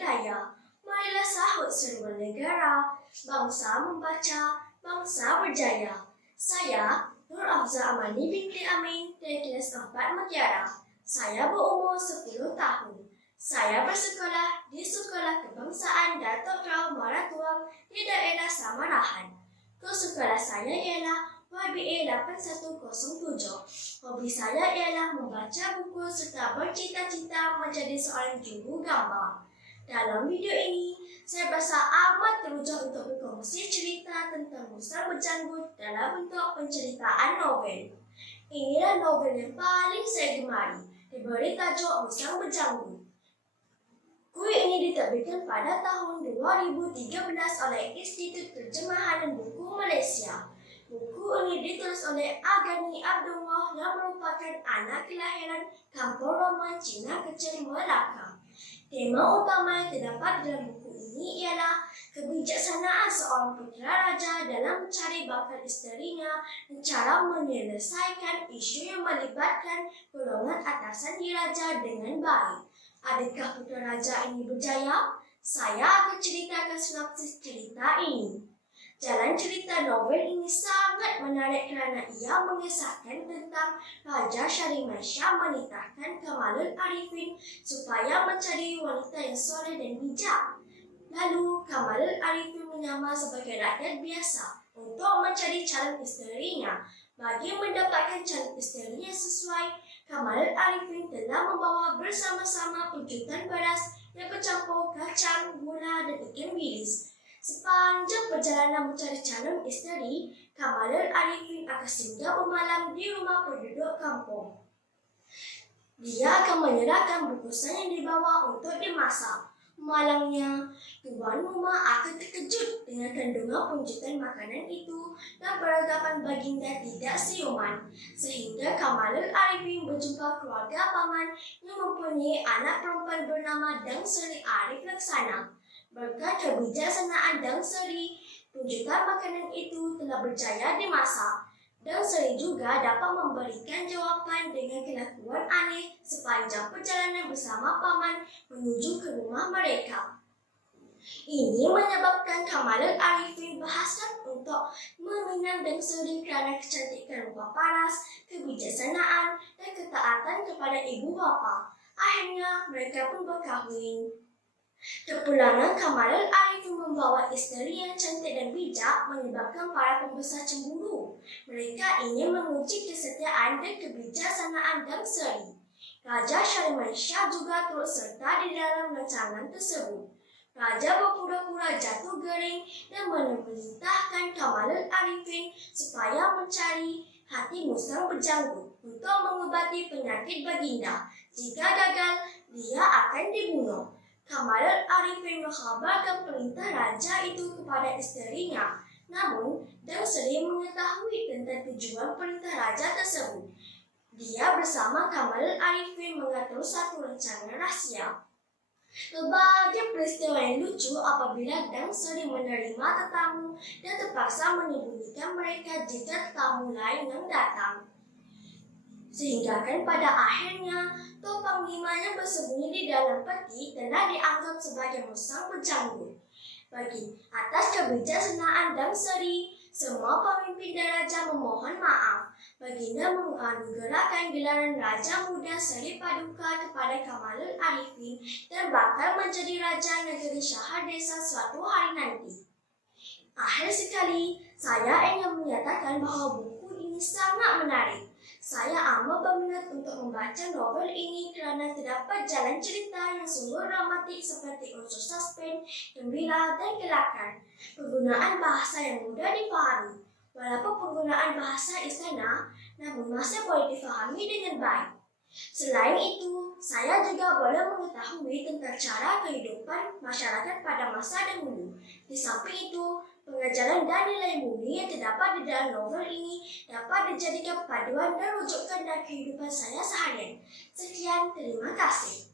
raya. Marilah sahut seruan negara, bangsa membaca, bangsa berjaya. Saya, Nur Afza Amani binti Amin, dari kelas 4 Mutiara. Saya berumur 10 tahun. Saya bersekolah di Sekolah Kebangsaan Datuk Rao Maratuang di daerah Samarahan. Kos sekolah saya ialah YBA 8107. Hobi saya ialah membaca buku serta bercita-cita menjadi seorang juru gambar. Dalam video ini, saya berasa amat teruja untuk berkongsi cerita tentang Musang Berjanggut dalam bentuk penceritaan novel. Inilah novel yang paling saya gemari, diberi tajuk Musang Berjanggut. Buku ini diterbitkan pada tahun 2013 oleh Institut Terjemahan dan Buku Malaysia. Buku ini ditulis oleh Agani Abdullah yang merupakan anak kelahiran Kampung Roma Cina Kecil Melaka. Tema utama yang terdapat dalam buku ini ialah kebijaksanaan seorang putera raja dalam mencari bakal isterinya dan cara menyelesaikan isu yang melibatkan golongan atasan diraja dengan baik. Adakah putera raja ini berjaya? Saya akan ceritakan sinopsis cerita ini. Jalan cerita novel ini sangat menarik kerana ia mengisahkan tentang Raja Syarimansyah menikahkan Kamalul Arifin supaya mencari wanita yang soleh dan bijak. Lalu Kamalul Arifin menyamar sebagai rakyat biasa untuk mencari calon isterinya. Bagi mendapatkan calon isteri yang sesuai, Kamalul Arifin telah membawa bersama-sama pejutan beras yang bercampur kacang, gula dan ikan bilis. Sepanjang perjalanan mencari calon isteri, Kamalul Arifin akan singgah bermalam di rumah penduduk kampung. Dia akan menyerahkan bungkusan yang dibawa untuk dimasak. Malangnya, tuan rumah akan terkejut dengan kandungan penjutan makanan itu dan peradaban baginda tidak siuman. Sehingga Kamalul Arifin berjumpa keluarga paman yang mempunyai anak perempuan bernama Dang Seri Arif Laksana. Berkat kebijaksanaan Dang Seri, penjutan makanan itu telah berjaya dimasak. Dang Seri juga dapat memberikan jawapan dengan kelakuan aneh sepanjang perjalanan bersama paman menuju ke rumah mereka. Ini menyebabkan Kamalul Arifin berhasrat untuk meminang Dang Seri kerana kecantikan rupa paras, kebijaksanaan dan ketaatan kepada ibu bapa. Akhirnya mereka pun berkahwin. Kepulangan Kamalul Arifin membawa isteri yang cantik dan bijak menyebabkan para pembesar cemburu. Mereka ingin menguji kesetiaan dan kebijaksanaan Dang Seri. Raja Syarimansyah juga turut serta di dalam rancangan tersebut. Raja berpura-pura jatuh gering dan memerintahkan Kamalul Arifin supaya mencari hati Musang Berjanggut untuk mengobati penyakit baginda. Jika gagal, dia akan dibunuh. Kamalul Arifin menghabarkan perintah raja itu kepada isterinya. Namun, Dang Seri mengetahui tentang tujuan perintah raja tersebut. Dia bersama Kamalul Arifin mengatur satu rancangan rahsia. Berbagai peristiwa yang lucu apabila Dang Seri menerima tetamu dan terpaksa menyembunyikan mereka jika tetamu lain yang datang. Sehingga kan pada akhirnya, Tok Panglima yang bersembunyi di dalam peti telah dianggap sebagai Musang Berjanggut. Bagi atas kebijaksanaan Dang Seri, semua pemimpin dan raja memohon maaf. Baginda menganugerahkan gelaran Raja Muda Seri Paduka kepada Kamalul Arifin dan bakal menjadi Raja Negeri Syahardesa suatu hari nanti. Akhir sekali, saya ingin menyatakan bahawa buku ini sangat menarik. Saya amat berminat untuk membaca novel ini kerana terdapat jalan cerita yang sungguh dramatik seperti unsur suspense, gembira dan kelakar. Penggunaan bahasa yang mudah difahami. Walaupun penggunaan bahasa istana, namun masih boleh difahami dengan baik. Selain itu, saya juga boleh mengetahui tentang cara kehidupan masyarakat pada masa dahulu. Di samping itu, pengajaran dan nilai budi yang terdapat di dalam novel ini dapat dijadikan paduan dan rujukan dalam kehidupan saya seharian. Sekian, terima kasih.